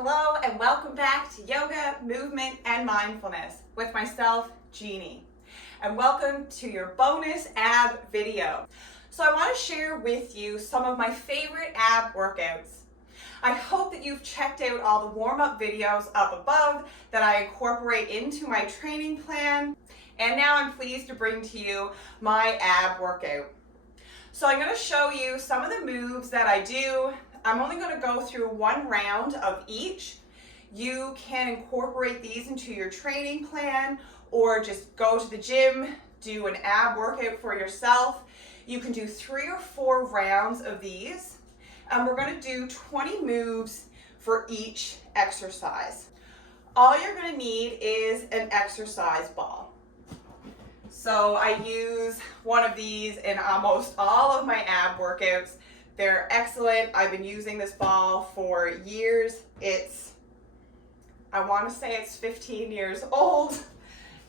Hello and welcome back to Yoga, Movement, and Mindfulness with myself, Jeannie. And welcome to your bonus ab video. So I want to share with you some of my favorite ab workouts. I hope that you've checked out all the warm-up videos up above that I incorporate into my training plan. And now I'm pleased to bring to you my ab workout. So I'm going to show you some of the moves that I do. I'm only going to go through one round of each. You can incorporate these into your training plan or just go to the gym, do an ab workout for yourself. You can do 3 or 4 rounds of these. And we're going to do 20 moves for each exercise. All you're going to need is an exercise ball. So I use one of these in almost all of my ab workouts. They're excellent. I've been using this ball for years. I want to say it's 15 years old.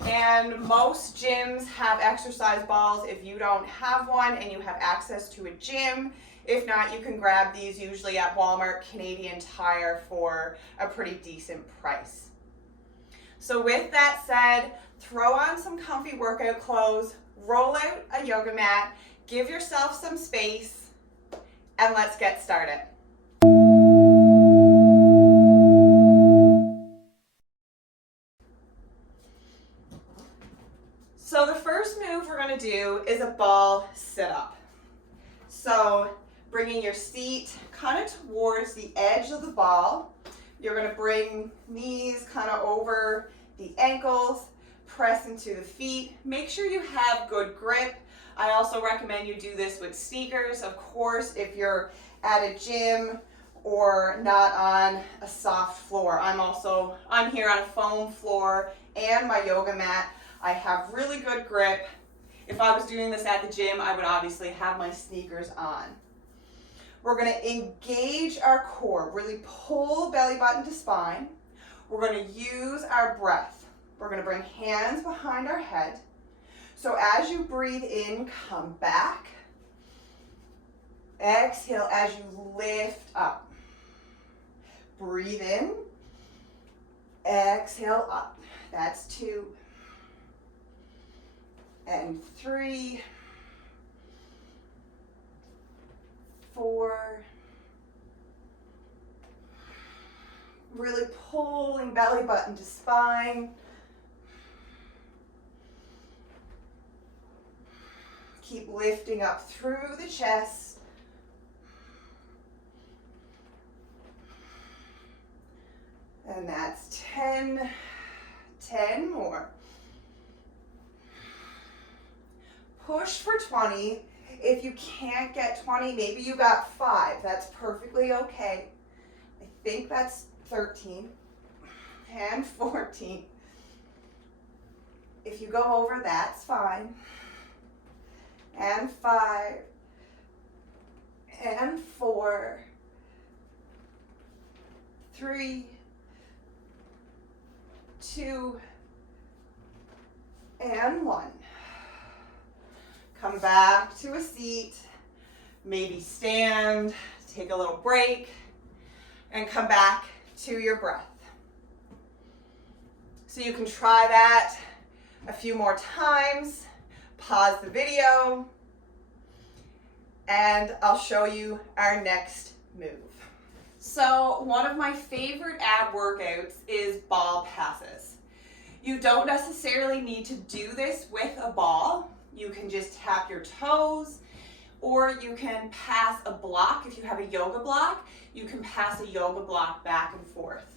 And most gyms have exercise balls. If you don't have one and you have access to a gym, if not, you can grab these usually at Walmart, Canadian Tire for a pretty decent price. So with that said, throw on some comfy workout clothes, roll out a yoga mat, give yourself some space, and let's get started. So the first move we're going to do is a ball sit-up. So bringing your seat kind of towards the edge of the ball. You're going to bring knees kind of over the ankles, press into the feet. Make sure you have good grip. I also recommend you do this with sneakers. Of course, if you're at a gym or not on a soft floor. I'm here on a foam floor and my yoga mat. I have really good grip. If I was doing this at the gym, I would obviously have my sneakers on. We're going to engage our core, really pull belly button to spine. We're going to use our breath. We're going to bring hands behind our head. So as you breathe in, come back. Exhale as you lift up. Breathe in. Exhale up. That's 2 and 3, 4. Really pulling belly button to spine. Keep lifting up through the chest. And that's 10 more. Push for 20. If you can't get 20, maybe you got 5. That's perfectly okay. I think that's 13 and 14. If you go over, that's fine. And 5 and 4, 3, 2, and 1. Come back to a seat, maybe stand, take a little break, and come back to your breath. So you can try that a few more times. Pause the video, and I'll show you our next move. So one of my favorite ab workouts is ball passes. You don't necessarily need to do this with a ball. You can just tap your toes, or you can pass a block. If you have a yoga block, you can pass a yoga block back and forth.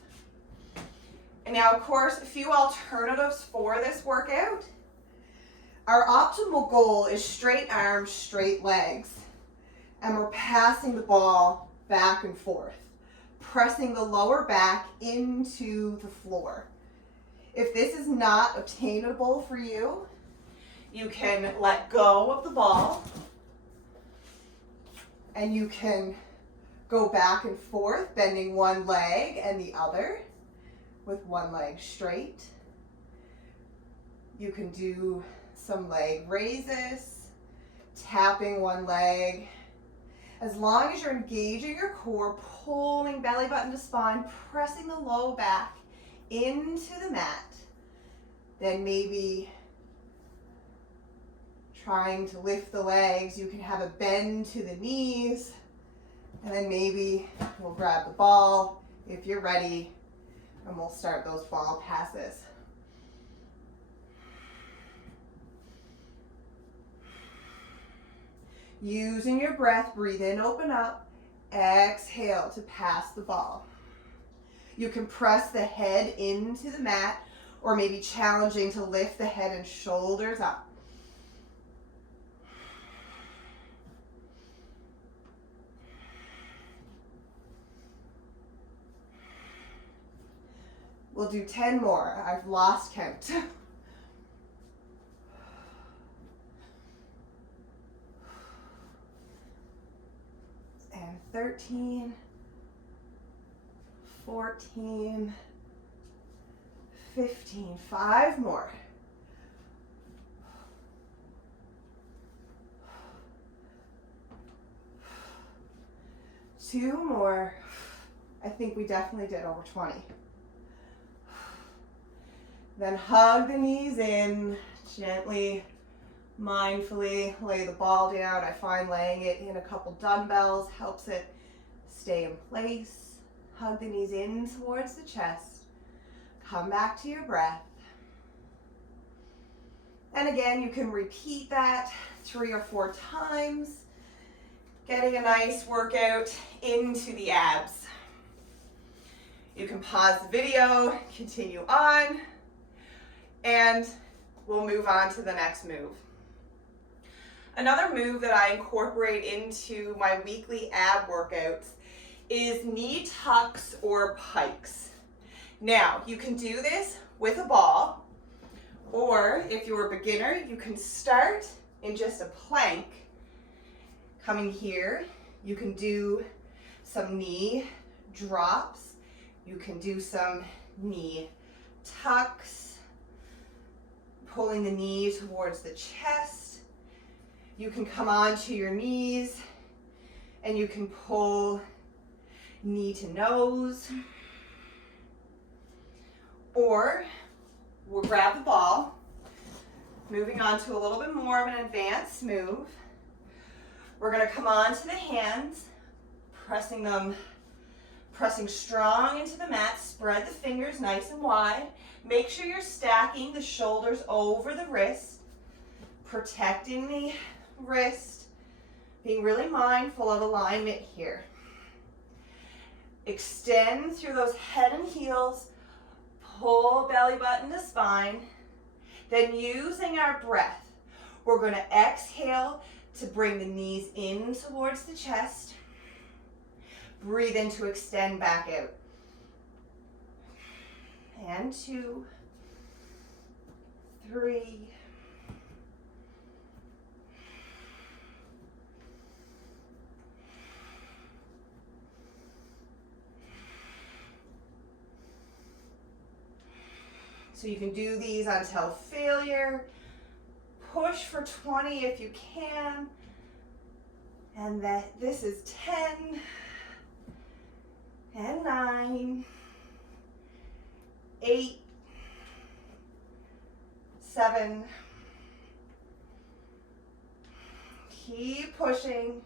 And now, of course, a few alternatives for this workout. Our optimal goal is straight arms, straight legs, and we're passing the ball back and forth, pressing the lower back into the floor. If this is not obtainable for you, you can let go of the ball and you can go back and forth, bending one leg and the other with one leg straight. You can do some leg raises, tapping one leg. As long as you're engaging your core, pulling belly button to spine, pressing the low back into the mat, then maybe trying to lift the legs. You can have a bend to the knees, and then maybe we'll grab the ball if you're ready, and we'll start those ball passes. Using your breath, breathe in, open up, exhale to pass the ball. You can press the head into the mat, or maybe challenging to lift the head and shoulders up. We'll do 10 more. I've lost count. And 13, 14, 15, 5 more. 2 more. I think we definitely did over 20. Then hug the knees in, gently, mindfully lay the ball down. I find laying it in a couple dumbbells helps it stay in place. Hug the knees in towards the chest. Come back to your breath. And again, you can repeat that 3 or 4 times, getting a nice workout into the abs. You can pause the video, continue on, and we'll move on to the next move. Another move that I incorporate into my weekly ab workouts is knee tucks or pikes. Now, you can do this with a ball, or if you're a beginner, you can start in just a plank. Coming here, you can do some knee drops. You can do some knee tucks, pulling the knee towards the chest. You can come onto your knees and you can pull knee to nose. Or we'll grab the ball, moving on to a little bit more of an advanced move. We're going to come onto the hands, pressing strong into the mat. Spread the fingers nice and wide. Make sure you're stacking the shoulders over the wrist, protecting the wrist, being really mindful of alignment here. Extend through those head and heels, pull belly button to spine. Then using our breath, we're going to exhale to bring the knees in towards the chest. Breathe in to extend back out. And 2, 3, 'So you can do these until failure. Push for 20 if you can. And this is 10 and 9, 8, 7. Keep pushing.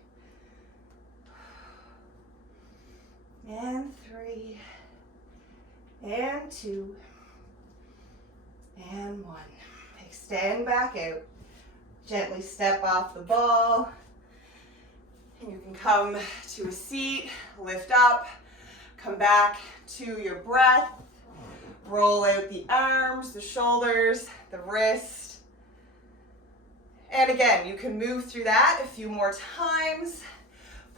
And 3, and 2, and 1. Extend back out. Gently step off the ball. And you can come to a seat, lift up, come back to your breath. Roll out the arms, the shoulders, the wrist. And again, you can move through that a few more times.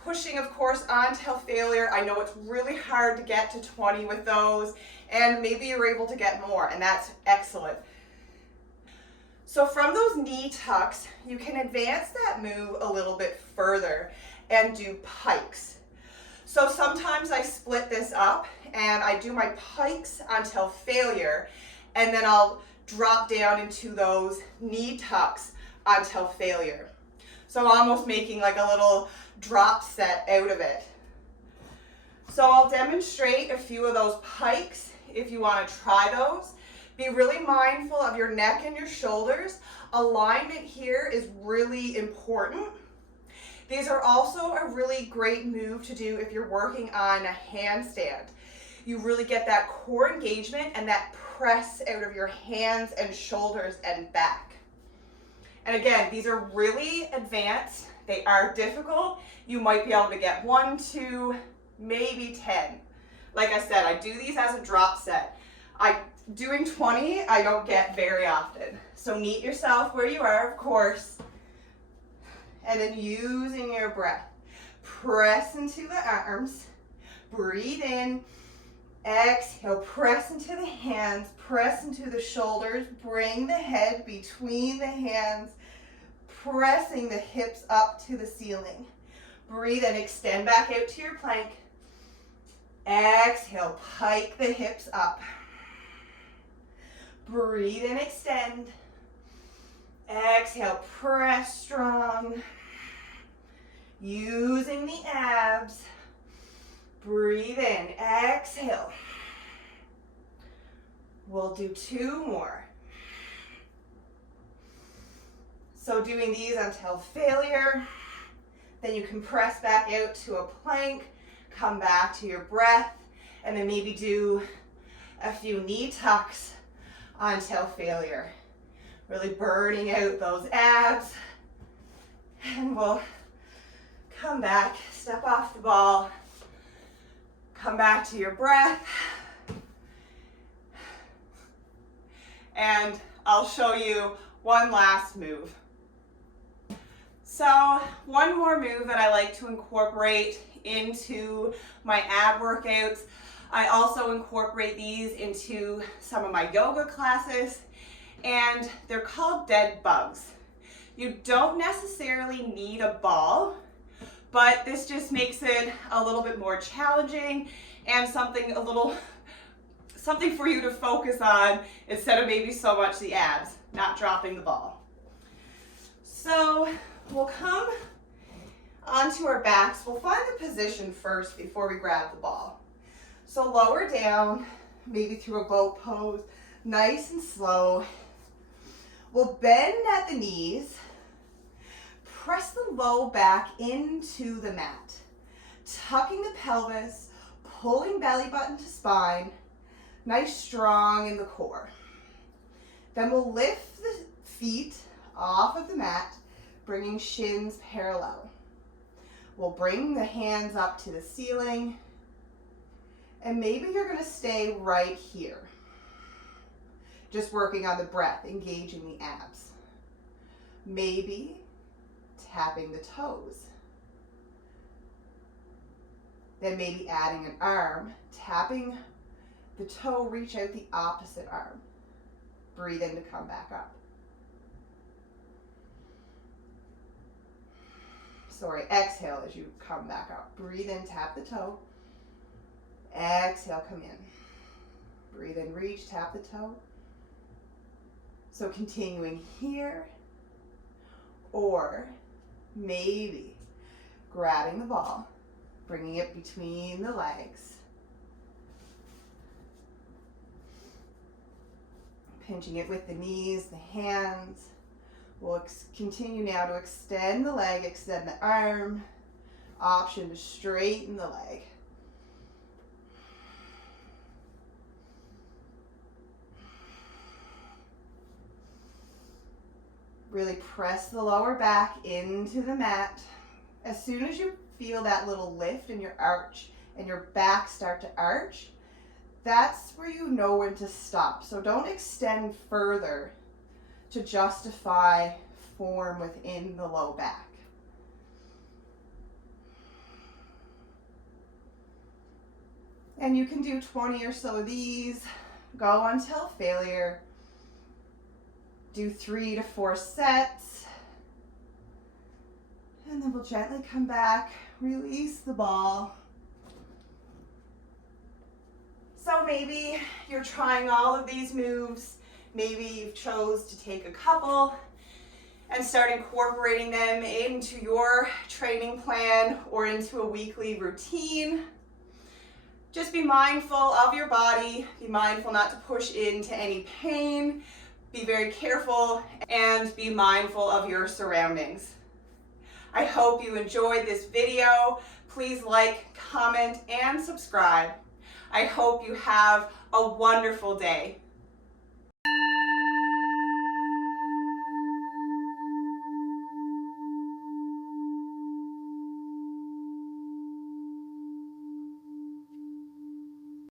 Pushing, of course, on till failure. I know it's really hard to get to 20 with those, and maybe you're able to get more, and that's excellent. So from those knee tucks, you can advance that move a little bit further and do pikes. So sometimes I split this up and I do my pikes until failure, and then I'll drop down into those knee tucks until failure. So I'm almost making like a little drop set out of it. So I'll demonstrate a few of those pikes if you want to try those. Be really mindful of your neck and your shoulders. Alignment here is really important. These are also a really great move to do if you're working on a handstand. You really get that core engagement and that press out of your hands and shoulders and back. And again, these are really advanced. They are difficult. You might be able to get 1, 2, maybe 10. Like I said, I do these as a drop set. Doing 20, I don't get very often. So meet yourself where you are, of course. And then using your breath, press into the arms, breathe in, exhale, press into the hands, press into the shoulders, bring the head between the hands, pressing the hips up to the ceiling. Breathe and extend back out to your plank. Exhale, pike the hips up. Breathe and extend. Exhale, press strong. Using the abs. Breathe in, exhale. We'll do 2 more. So doing these until failure. Then you can press back out to a plank, come back to your breath, and then maybe do a few knee tucks until failure. Really burning out those abs. And we'll come back, step off the ball, come back to your breath. And I'll show you one last move. So one more move that I like to incorporate into my ab workouts. I also incorporate these into some of my yoga classes, and they're called dead bugs. You don't necessarily need a ball, but this just makes it a little bit more challenging and something for you to focus on instead of maybe so much the abs, not dropping the ball. So we'll come onto our backs. We'll find the position first before we grab the ball. So lower down, maybe through a boat pose, nice and slow. We'll bend at the knees, press the low back into the mat, tucking the pelvis, pulling belly button to spine, nice strong in the core. Then we'll lift the feet off of the mat, bringing shins parallel. We'll bring the hands up to the ceiling, and maybe you're going to stay right here. Just working on the breath, engaging the abs. Maybe tapping the toes. Then maybe adding an arm, tapping the toe, reach out the opposite arm. Breathe in to come back up. Exhale as you come back up. Breathe in, tap the toe. Exhale, come in. Breathe in, reach, tap the toe. So continuing here, or maybe grabbing the ball, bringing it between the legs, pinching it with the knees, the hands. We'll continue now to extend the leg, extend the arm, option to straighten the leg. Really press the lower back into the mat. As soon as you feel that little lift in your arch and your back start to arch, that's where you know when to stop. So don't extend further to justify form within the low back. And you can do 20 or so of these, go until failure. Do 3 to 4 sets. And then we'll gently come back, release the ball. So maybe you're trying all of these moves. Maybe you've chose to take a couple. and start incorporating them into your training plan or into a weekly routine. Just be mindful of your body, be mindful not to push into any pain, be very careful, and be mindful of your surroundings. I hope you enjoyed this video. Please like, comment, and subscribe. I hope you have a wonderful day.